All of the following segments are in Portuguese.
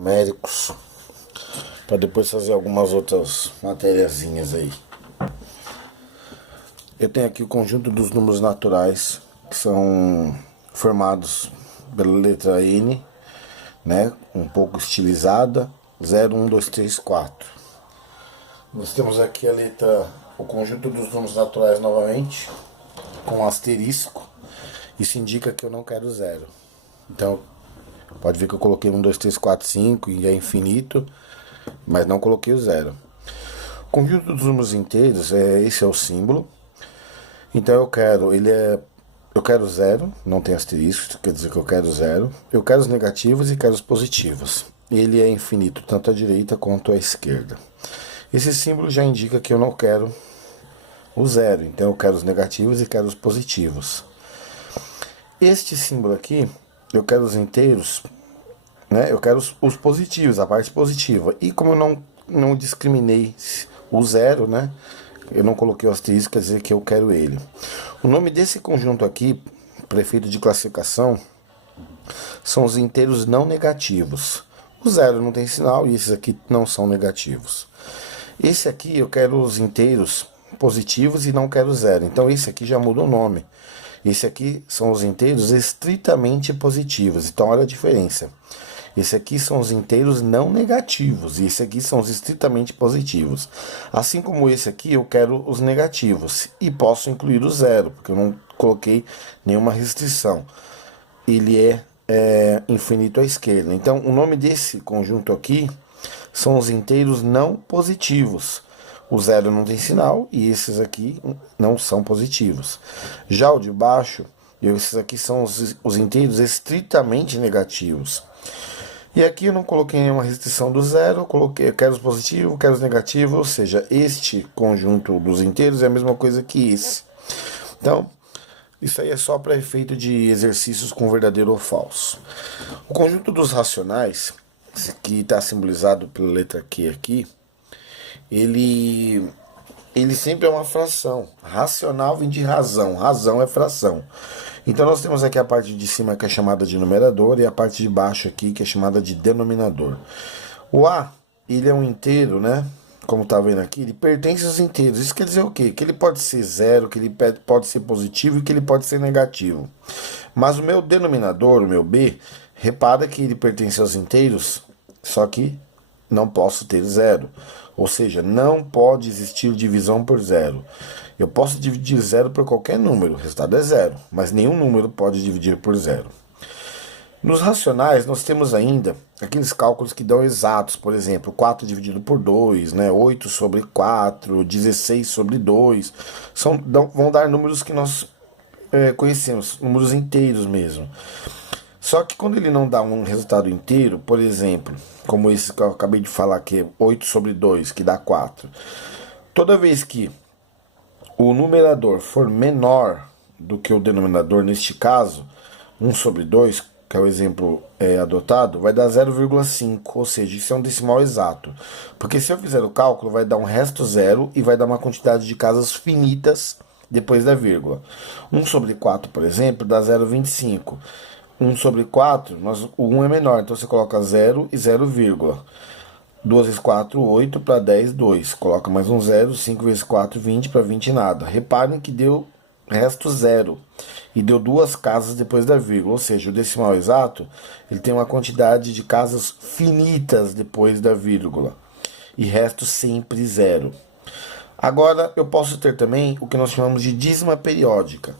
numéricos para depois fazer algumas outras matériazinhas aí. Eu tenho aqui o conjunto dos números naturais que são formados pela letra N, né, um pouco estilizada, 0, 1, 2, 3, 4. Nós temos aqui o conjunto dos números naturais novamente, com asterisco. Isso indica que eu não quero zero. Então, pode ver que eu coloquei 1, 2, 3, 4, 5 e é infinito, mas não coloquei o zero. O conjunto dos números inteiros, esse é o símbolo. Então eu quero zero, não tem asterisco, quer dizer que eu quero zero. Eu quero os negativos e quero os positivos. Ele é infinito, tanto à direita quanto à esquerda. Esse símbolo já indica que eu não quero o zero, então eu quero os negativos e quero os positivos. Este símbolo aqui, eu quero os inteiros, né? Eu quero os positivos, a parte positiva. E como eu não discriminei o zero, né? Eu não coloquei o asterisco, quer dizer que eu quero ele. O nome desse conjunto aqui, prefeito de classificação, são os inteiros não negativos. O zero não tem sinal e esses aqui não são negativos. Esse aqui eu quero os inteiros positivos e não quero zero. Então esse aqui já muda o nome. Esse aqui são os inteiros estritamente positivos. Então olha a diferença. Esse aqui são os inteiros não negativos e esse aqui são os estritamente positivos. Assim como esse aqui, eu quero os negativos e posso incluir o zero, porque eu não coloquei nenhuma restrição. Ele é infinito à esquerda. Então, o nome desse conjunto aqui são os inteiros não positivos. O zero não tem sinal e esses aqui não são positivos. Já o de baixo, esses aqui são os inteiros estritamente negativos. E aqui eu não coloquei nenhuma restrição do zero, eu quero os positivos, quero os negativos, ou seja, este conjunto dos inteiros é a mesma coisa que esse. Então, isso aí é só para efeito de exercícios com verdadeiro ou falso. O conjunto dos racionais, que está simbolizado pela letra Q aqui, ele sempre é uma fração. Racional vem de razão, razão é fração. Então nós temos aqui a parte de cima que é chamada de numerador e a parte de baixo aqui que é chamada de denominador. O A, ele é um inteiro, né? Como tá vendo aqui, ele pertence aos inteiros. Isso quer dizer o quê? Que ele pode ser zero, que ele pode ser positivo e que ele pode ser negativo. Mas o meu denominador, o meu B, repara que ele pertence aos inteiros, só que não posso ter zero. Ou seja, não pode existir divisão por zero. Eu posso dividir zero por qualquer número, o resultado é zero, mas nenhum número pode dividir por zero. Nos racionais, nós temos ainda aqueles cálculos que dão exatos, por exemplo, 4 dividido por 2, né? 8 sobre 4, 16 sobre 2, vão dar números que nós conhecemos, números inteiros mesmo. Só que quando ele não dá um resultado inteiro, por exemplo, como esse que eu acabei de falar, que é 8 sobre 2, que dá 4. Toda vez que o numerador for menor do que o denominador, neste caso, 1 sobre 2, que é o exemplo adotado, vai dar 0,5, ou seja, isso é um decimal exato. Porque se eu fizer o cálculo, vai dar um resto zero e vai dar uma quantidade de casas finitas depois da vírgula. 1 sobre 4, por exemplo, dá 0,25. 1 sobre 4, o 1 é menor, então você coloca 0 e 0, 2 vezes 4, 8, para 10, 2. Coloca mais um 0, 5 vezes 4, 20, para 20 nada. Reparem que deu resto zero. E deu duas casas depois da vírgula. Ou seja, o decimal exato, ele tem uma quantidade de casas finitas depois da vírgula. E resto sempre zero. Agora, eu posso ter também o que nós chamamos de dízima periódica.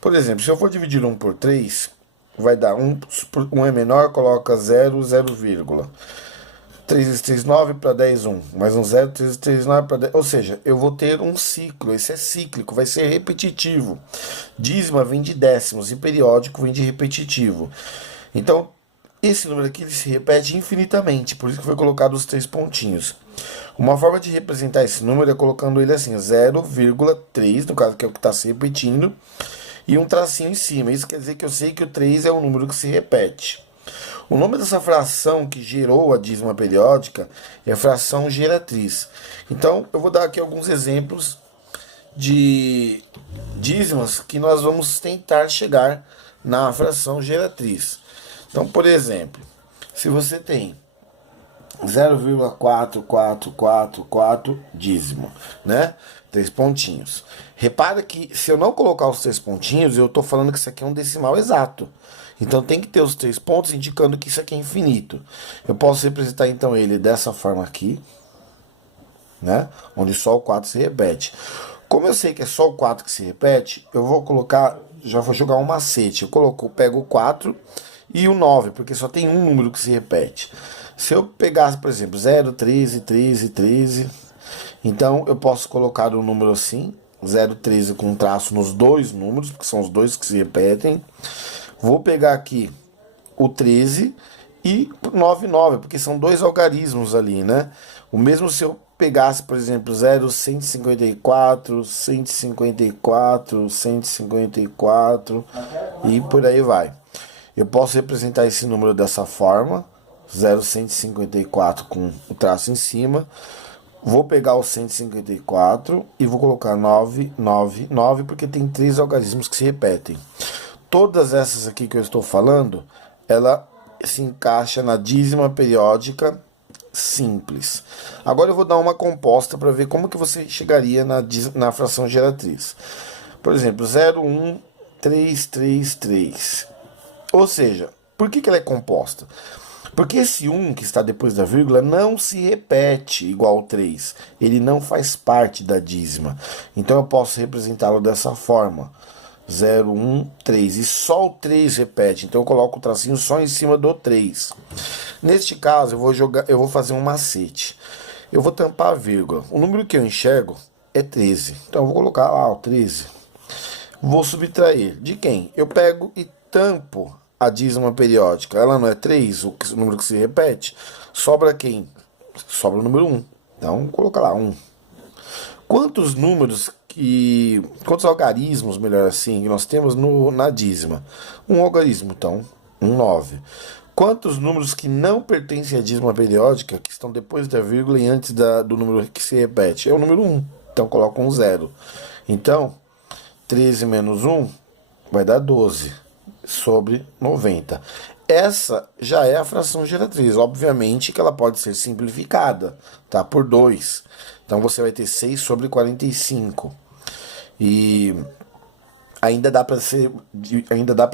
Por exemplo, se eu for dividir 1 por 3, vai dar 1 é menor, coloca 0, 0, 3 vezes 3, 9, para 10, 1. Mais um 0, 3 vezes 3, 9, para 10. Ou seja, eu vou ter um ciclo. Esse é cíclico, vai ser repetitivo. Dízima vem de décimos e periódico vem de repetitivo. Então, esse número aqui ele se repete infinitamente. Por isso que foi colocado os 3 pontinhos. Uma forma de representar esse número é colocando ele assim, 0,3, no caso que é o que está se repetindo, e um tracinho em cima. Isso quer dizer que eu sei que o 3 é um número que se repete. O nome dessa fração que gerou a dízima periódica é fração geratriz. Então, eu vou dar aqui alguns exemplos de dízimas que nós vamos tentar chegar na fração geratriz. Então, por exemplo, se você tem 0,4444 dízimo, né? 3 pontinhos. Repara que se eu não colocar os 3 pontinhos, eu tô falando que isso aqui é um decimal exato. Então tem que ter os 3 pontos indicando que isso aqui é infinito. Eu posso representar então ele dessa forma aqui, né? Onde só o 4 se repete. Como eu sei que é só o 4 que se repete, eu vou colocar, já vou jogar um macete. Pego o 4 e o 9, porque só tem um número que se repete. Se eu pegasse, por exemplo, 0, 13, 13, 13, então eu posso colocar o número assim, 0, 13 com traço nos dois números, porque são os dois que se repetem. Vou pegar aqui o 13 e 9, 9, porque são dois algarismos ali, né? O mesmo se eu pegasse, por exemplo, 0, 154, 154, 154 e por aí vai. Eu posso representar esse número dessa forma, 0,154 com o traço em cima. Vou pegar o 154 e vou colocar 9, 9, 9, porque tem 3 algarismos que se repetem. Todas essas aqui que eu estou falando, ela se encaixa na dízima periódica simples. Agora eu vou dar uma composta para ver como que você chegaria na fração geratriz. Por exemplo, 0,1,333. Ou seja, por que ela é composta? Porque esse 1 que está depois da vírgula não se repete igual ao 3. Ele não faz parte da dízima. Então eu posso representá-lo dessa forma. 0, 1, 3. E só o 3 repete. Então eu coloco o tracinho só em cima do 3. Neste caso, eu vou fazer um macete. Eu vou tampar a vírgula. O número que eu enxergo é 13. Então eu vou colocar lá o 13. Vou subtrair. De quem? Eu pego e tampo a dízima periódica. Ela não é 3, o número que se repete. Sobra quem? Sobra o número 1. Então, vou colocar lá 1. Quantos algarismos, melhor assim, que nós temos na dízima? Um algarismo, então, 9. Quantos números que não pertencem à dízima periódica, que estão depois da vírgula e antes do número que se repete? É o número 1. Então, coloco um 0. Então, 13 menos 1 vai dar 12 sobre 90. Essa já é a fração geratriz. Obviamente que ela pode ser simplificada, tá? Por 2. Então você vai ter 6 sobre 45. E ainda dá para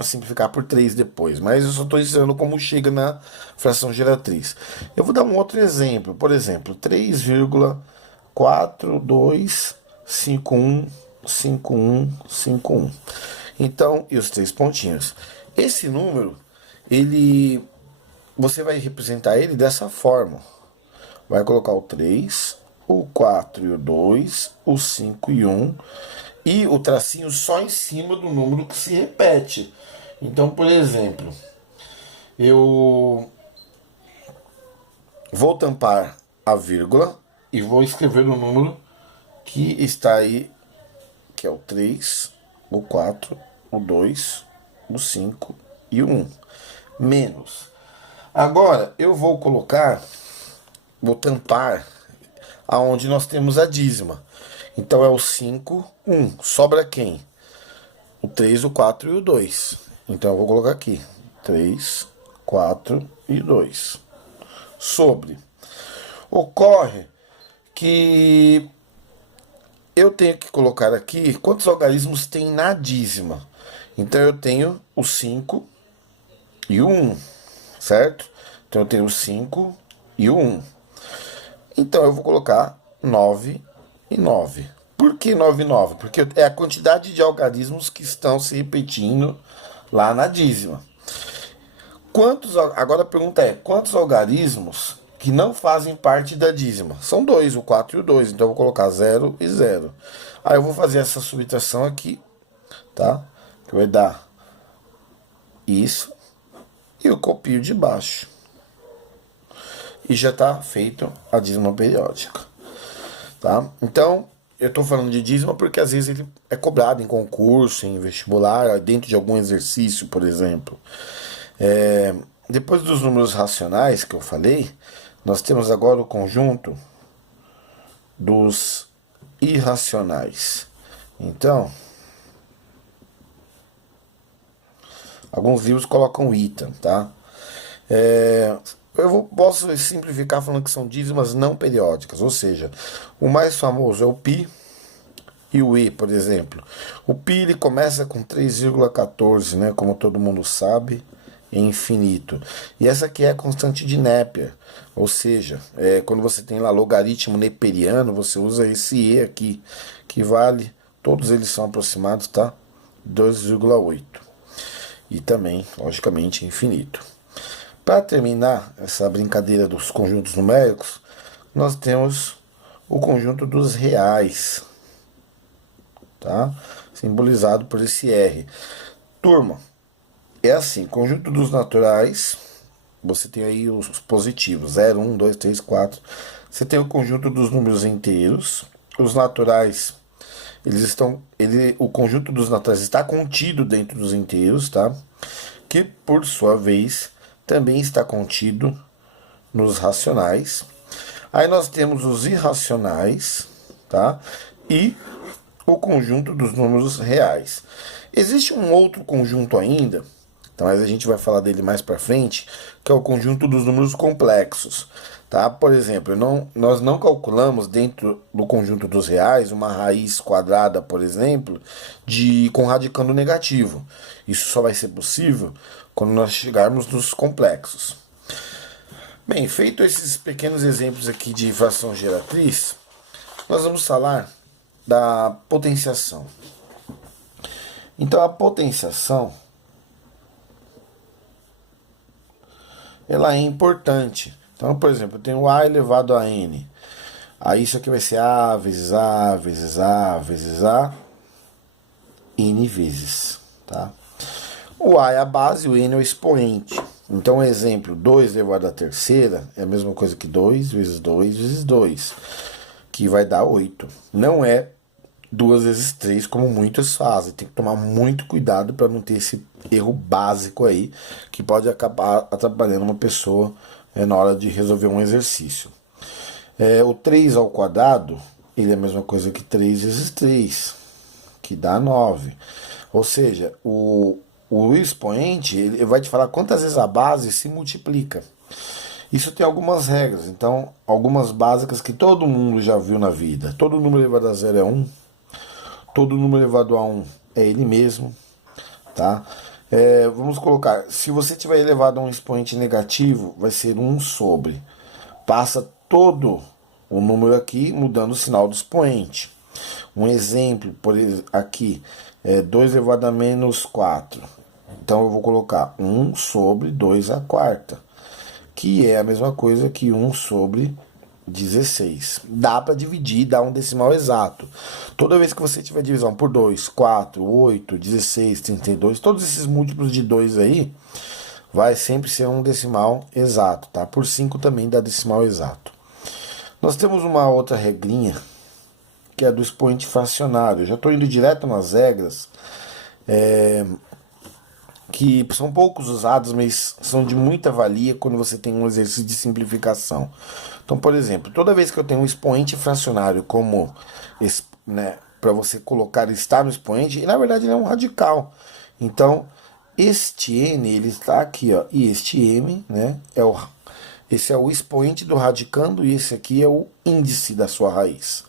simplificar por 3 depois, mas eu só estou ensinando como chega na fração geratriz. Eu vou dar um outro exemplo. Por exemplo, 3,42515151. Então, e os 3 pontinhos. Esse número, você vai representar ele dessa forma. Vai colocar o 3, o 4 e o 2, o 5 e 1, e o tracinho só em cima do número que se repete. Então, por exemplo, eu vou tampar a vírgula e vou escrever o número que está aí, que é o 3, o 4, o 2, o 5 e o 1. Menos. Agora, eu vou tampar aonde nós temos a dízima. Então é o 5, 1. Sobra quem? O 3, o 4 e o 2. Então eu vou colocar aqui. 3, 4 e 2. Sobre. Ocorre que eu tenho que colocar aqui quantos algarismos tem na dízima. Então eu tenho o 5 e o 1, certo? Então eu tenho o 5 e o 1. Então eu vou colocar 9 e 9. Por que 9 e 9? Porque é a quantidade de algarismos que estão se repetindo lá na dízima. Agora a pergunta é, quantos algarismos que não fazem parte da dízima? São 2, o 4 e o 2. Então eu vou colocar 0 e 0. Aí eu vou fazer essa subtração aqui, tá? Que vai dar isso. E eu copio de baixo. E já está feito a dízima periódica, tá? Então, eu estou falando de dízima porque às vezes ele é cobrado em concurso, em vestibular, dentro de algum exercício, por exemplo. Depois dos números racionais que eu falei, nós temos agora o conjunto dos irracionais. Então, alguns livros colocam item, tá? Posso simplificar falando que são dízimas não periódicas, ou seja, o mais famoso é o π e o e, por exemplo. O π ele começa com 3,14, né, como todo mundo sabe, é infinito. E essa aqui é a constante de Napier, ou seja, quando você tem lá logaritmo neperiano, você usa esse e aqui, que vale, todos eles são aproximados, tá? 2,8. E também, logicamente, infinito. Para terminar essa brincadeira dos conjuntos numéricos, nós temos o conjunto dos reais, tá? Simbolizado por esse R. Turma, é assim, conjunto dos naturais, você tem aí os positivos, 0, 1, 2, 3, 4. Você tem o conjunto dos números inteiros. Os naturais, o conjunto dos naturais está contido dentro dos inteiros, tá? Que, por sua vez, também está contido nos racionais. Aí nós temos os irracionais, tá? E o conjunto dos números reais. Existe um outro conjunto ainda, mas a gente vai falar dele mais para frente, que é o conjunto dos números complexos, tá? Por exemplo, nós não calculamos dentro do conjunto dos reais uma raiz quadrada, por exemplo, com radicando negativo. Isso só vai ser possível quando nós chegarmos nos complexos. Bem, feito esses pequenos exemplos aqui de fração geratriz, nós vamos falar da potenciação. Então, a potenciação ela é importante. Então, por exemplo, eu tenho A elevado a N. Aí isso aqui vai ser A vezes A vezes A vezes A, N vezes, tá? O A é a base, o N é o expoente. Então, exemplo, 2 elevado à terceira é a mesma coisa que 2 vezes 2 vezes 2, que vai dar 8. Não é 2 vezes 3, como muitos fazem. Tem que tomar muito cuidado para não ter esse erro básico aí, que pode acabar atrapalhando uma pessoa na hora de resolver um exercício. O 3 ao quadrado, ele é a mesma coisa que 3 vezes 3, que dá 9. Ou seja, o expoente ele vai te falar quantas vezes a base se multiplica. Isso tem algumas regras, então, algumas básicas que todo mundo já viu na vida. Todo número elevado a 0 é 1. Todo número elevado a 1 é ele mesmo, tá? Vamos colocar, se você tiver elevado a um expoente negativo, vai ser 1 sobre. Passa todo o número aqui, mudando o sinal do expoente. Um exemplo, aqui, 2 elevado a menos 4. Então, eu vou colocar 1 sobre 2 à quarta, que é a mesma coisa que 1 sobre 16. Dá para dividir, dá um decimal exato. Toda vez que você tiver divisão por 2, 4, 8, 16, 32, todos esses múltiplos de 2 aí, vai sempre ser um decimal exato, tá? Por 5 também dá decimal exato. Nós temos uma outra regrinha, que é do expoente fracionário. Eu já estou indo direto nas regras, que são poucos usados, mas são de muita valia quando você tem um exercício de simplificação. Então, por exemplo, toda vez que eu tenho um expoente fracionário como, né, para você colocar estar no expoente, na verdade ele é um radical. Então, este n ele está aqui, ó, e este m, né, esse é o expoente do radicando e esse aqui é o índice da sua raiz.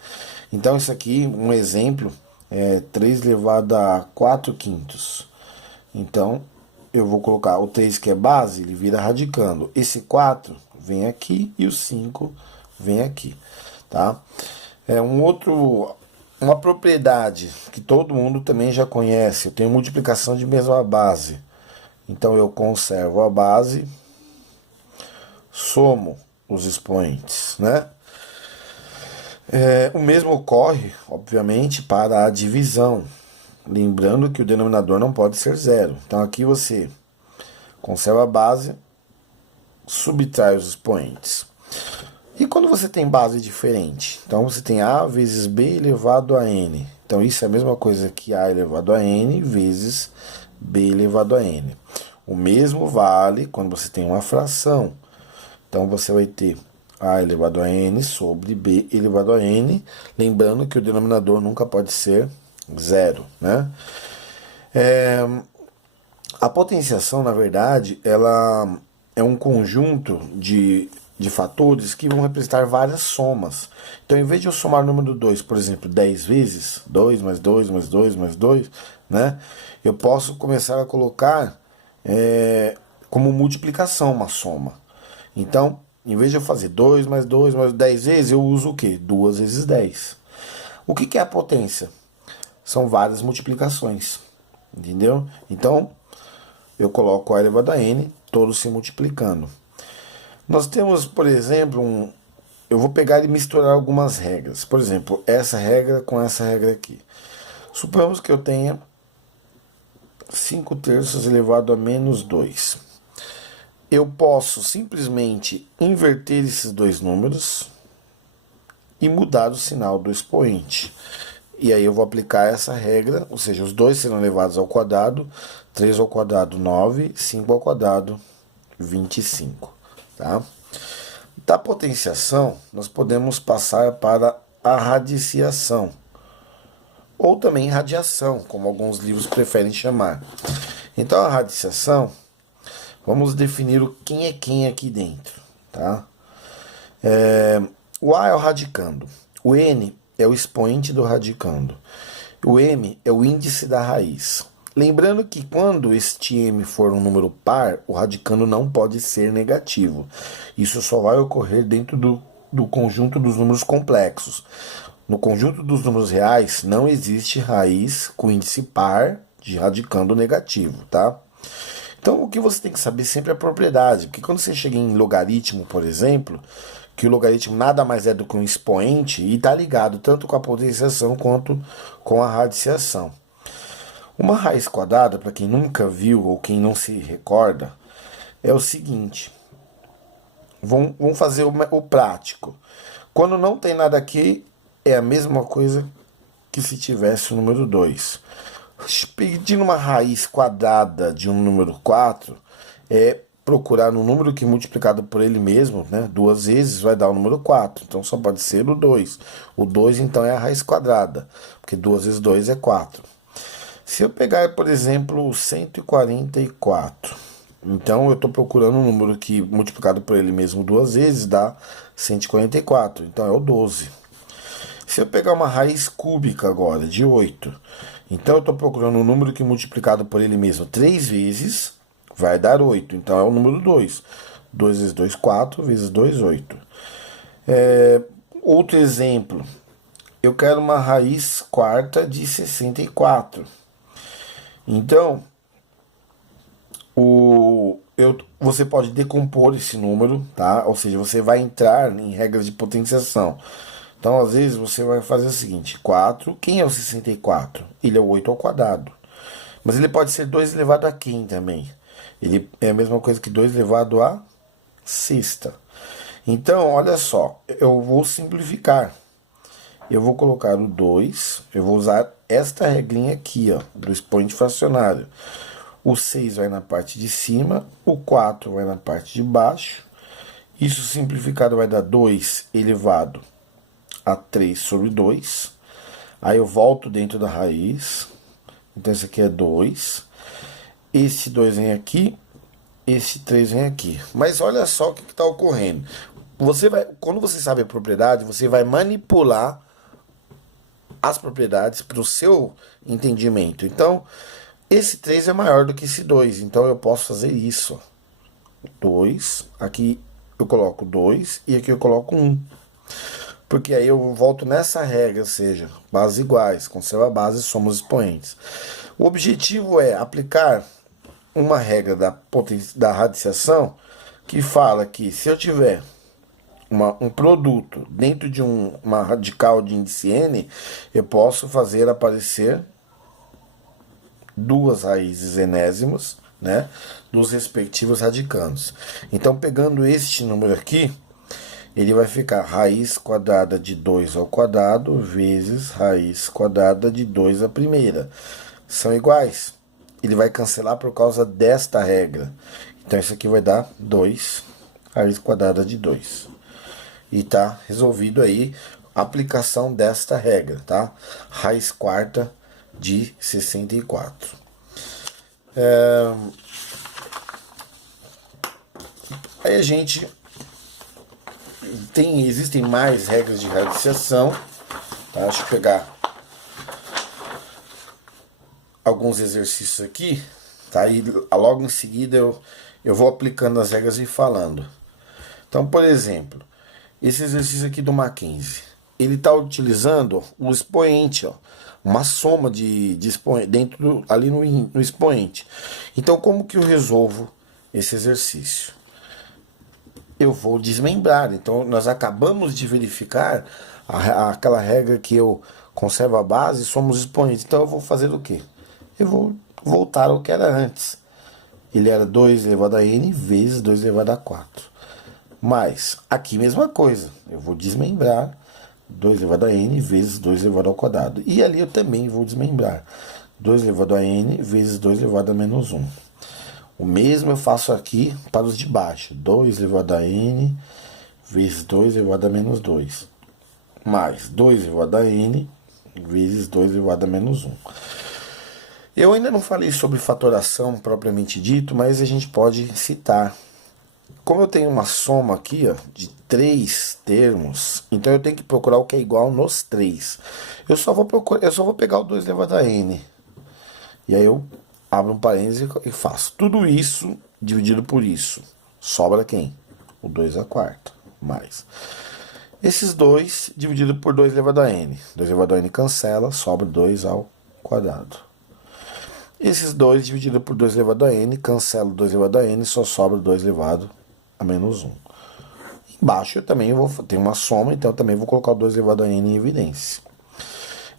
Então, isso aqui, um exemplo, é 3 elevado a 4 quintos. Então, eu vou colocar o 3 que é base, ele vira radicando. Esse 4 vem aqui e o 5 vem aqui, tá? Uma propriedade que todo mundo também já conhece. Eu tenho multiplicação de mesma base. Então, eu conservo a base, somo os expoentes, né? O mesmo ocorre, obviamente, para a divisão. Lembrando que o denominador não pode ser zero. Então aqui você conserva a base, subtrai os expoentes. E quando você tem base diferente? Então você tem A vezes B elevado a N. Então isso é a mesma coisa que A elevado a N vezes B elevado a N. O mesmo vale quando você tem uma fração. Então você vai ter A elevado a N sobre B elevado a N. Lembrando que o denominador nunca pode ser zero, né? A potenciação, na verdade, ela é um conjunto de fatores que vão representar várias somas. Então, em vez de eu somar o número 2, por exemplo, 10 vezes, 2 mais 2 mais 2 mais 2, né? Eu posso começar a colocar como multiplicação uma soma. Então, em vez de eu fazer 2 mais 2 mais 10 vezes, eu uso o quê? 2 vezes 10. O que é a potência? São várias multiplicações, entendeu? Então, eu coloco a elevado a n, todos se multiplicando. Nós temos, por exemplo, eu vou pegar e misturar algumas regras. Por exemplo, essa regra com essa regra aqui. Suponhamos que eu tenha 5 terços elevado a menos 2. Eu posso simplesmente inverter esses dois números e mudar o sinal do expoente. E aí eu vou aplicar essa regra, ou seja, os dois serão levados ao quadrado, 3 ao quadrado 9, 5 ao quadrado 25. Tá? Da potenciação, nós podemos passar para a radiciação, ou também radiação, como alguns livros preferem chamar. Então, a radiciação, vamos definir o quem é quem aqui dentro. Tá? O A é o radicando, o N é o expoente do radicando, o M é o índice da raiz. Lembrando que quando este m for um número par, o radicando não pode ser negativo. Isso só vai ocorrer dentro do conjunto dos números complexos. No conjunto dos números reais, não existe raiz com índice par de radicando negativo, tá? Então, o que você tem que saber sempre é a propriedade. Porque quando você chega em logaritmo, por exemplo, que o logaritmo nada mais é do que um expoente e está ligado tanto com a potenciação quanto com a radiciação. Uma raiz quadrada, para quem nunca viu ou quem não se recorda, é o seguinte. Vamos fazer o prático. Quando não tem nada aqui, é a mesma coisa que se tivesse o número 2. Pedindo uma raiz quadrada de um número 4, é procurar no número que multiplicado por ele mesmo, né, 2 vezes vai dar o número 4. Então só pode ser o 2. O 2 então é a raiz quadrada, porque 2 vezes 2 é 4. Se eu pegar, por exemplo, 144, então eu estou procurando um número que multiplicado por ele mesmo 2 vezes dá 144, então é o 12. Se eu pegar uma raiz cúbica agora de 8, então eu estou procurando um número que multiplicado por ele mesmo 3 vezes vai dar 8, então é o número 2. 2 vezes 2, 4, vezes 2, 8. Outro exemplo, eu quero uma raiz quarta de 64. Então, você pode decompor esse número, tá? Ou seja, você vai entrar em regras de potenciação. Então, às vezes, você vai fazer o seguinte, 4, quem é o 64? Ele é o 8 ao quadrado. Mas ele pode ser 2 elevado a quem também? Ele é a mesma coisa que 2 elevado a sexta. Então, olha só, eu vou simplificar. Eu vou colocar o 2, eu vou usar esta regrinha aqui, ó, do expoente fracionário. O 6 vai na parte de cima, o 4 vai na parte de baixo. Isso simplificado vai dar 2 elevado a 3 sobre 2. Aí eu volto dentro da raiz. Então, esse aqui é 2. Esse 2 vem aqui, esse 3 vem aqui. Mas olha só o que está ocorrendo. Quando você sabe a propriedade, você vai manipular as propriedades para o seu entendimento. Então, esse 3 é maior do que esse 2. Então, eu posso fazer isso. 2. Aqui eu coloco 2 e aqui eu coloco 1. Porque aí eu volto nessa regra, ou seja, bases iguais. Conserva a base, somos expoentes. O objetivo é aplicar uma regra da radiciação que fala que se eu tiver um produto dentro de uma radical de índice n, eu posso fazer aparecer duas raízes enésimas, né, dos respectivos radicandos. Então, pegando este número aqui, ele vai ficar raiz quadrada de 2 ao quadrado vezes raiz quadrada de 2 à primeira. São iguais. Ele vai cancelar por causa desta regra. Então, isso aqui vai dar 2 raiz quadrada de 2. E tá resolvido aí a aplicação desta regra, tá? Raiz quarta de 64. Aí a gente existem mais regras de radiciação, tá? Deixa eu pegar alguns exercícios aqui, tá? E logo em seguida eu vou aplicando as regras e falando. Então, por exemplo, esse exercício aqui do Mackenzie, ele está utilizando o expoente, ó, uma soma de expoente dentro ali no expoente. Então, como que eu resolvo esse exercício? Eu vou desmembrar. Então, nós acabamos de verificar aquela regra que eu conservo a base e somos expoentes. Então, eu vou fazer o quê? Eu vou voltar ao que era antes. Ele era 2 elevado a n vezes 2 elevado a 4. Mas, aqui mesma coisa. Eu vou desmembrar 2 elevado a n vezes 2 elevado ao quadrado. E ali eu também vou desmembrar 2 elevado a n vezes 2 elevado a menos 1. O mesmo eu faço aqui para os de baixo. 2 elevado a n vezes 2 elevado a menos 2. Mais 2 elevado a n vezes 2 elevado a menos 1. Eu ainda não falei sobre fatoração propriamente dito, mas a gente pode citar. Como eu tenho uma soma aqui, ó, de 3 termos, então eu tenho que procurar o que é igual nos 3. Eu só vou pegar o 2 elevado a n. E aí eu abro um parênteses e faço tudo isso dividido por isso. Sobra quem? O 2 à quarta. Mais. Esses 2 dividido por 2 elevado a n. 2 elevado a n cancela, sobra 2 ao quadrado. Esses 2 dividido por 2 elevado a n, cancelo 2 elevado a n, só sobra 2 elevado a menos 1. Embaixo eu também vou ter uma soma, então eu também vou colocar o 2 elevado a n em evidência.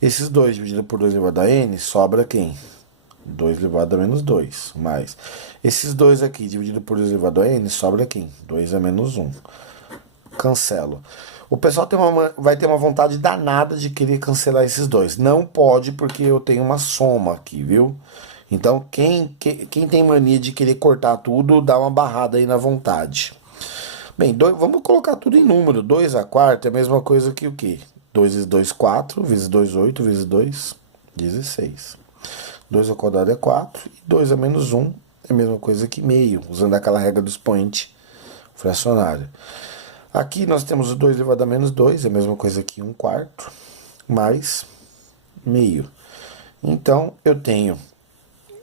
Esses 2 dividido por 2 elevado a n, sobra quem? 2 elevado a menos 2, mais. Esses 2 aqui dividido por 2 elevado a n, sobra quem? 2 a menos 1. Cancelo. O pessoal vai ter uma vontade danada de querer cancelar esses 2. Não pode, porque eu tenho uma soma aqui, viu? Então, quem tem mania de querer cortar tudo, dá uma barrada aí na vontade. Bem, vamos colocar tudo em número. 2 à quarta é a mesma coisa que o quê? 2 vezes 2, 4, vezes 2, 8, vezes 2, 16. 2 ao quadrado é 4, e 2 a menos 1 é a mesma coisa que meio, usando aquela regra do expoente fracionário. Aqui nós temos o 2 elevado a menos 2, é a mesma coisa que 1 quarto, mais meio. Então, eu tenho,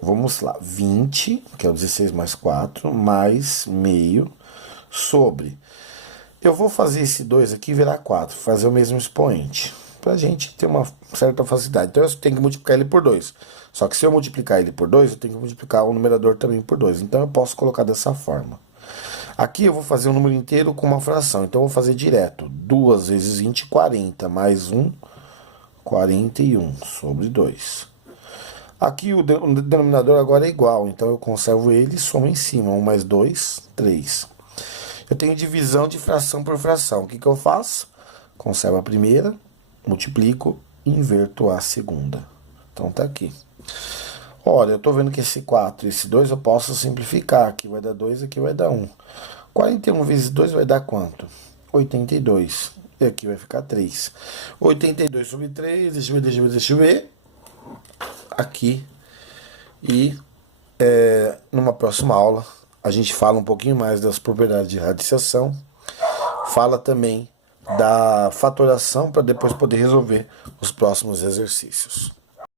vamos lá, 20, que é o 16 mais 4, mais meio, sobre. Eu vou fazer esse 2 aqui virar 4, fazer o mesmo expoente, para a gente ter uma certa facilidade. Então, eu tenho que multiplicar ele por 2. Só que se eu multiplicar ele por 2, eu tenho que multiplicar o numerador também por 2. Então, eu posso colocar dessa forma. Aqui eu vou fazer um número inteiro com uma fração. Então, eu vou fazer direto. 2 vezes 20, 40. Mais 1, 41 sobre 2. Aqui o denominador agora é igual. Então, eu conservo ele e somo em cima. 1 mais 2, 3. Eu tenho divisão de fração por fração. O que eu faço? Conservo a primeira, multiplico e inverto a segunda. Então, tá aqui. Olha, eu tô vendo que esse 4 e esse 2 eu posso simplificar. Aqui vai dar 2, aqui vai dar 1. 41 vezes 2 vai dar quanto? 82. E aqui vai ficar 3. 82 sobre 3, deixa eu ver. Aqui. E numa próxima aula a gente fala um pouquinho mais das propriedades de radiciação. Fala também da fatoração para depois poder resolver os próximos exercícios.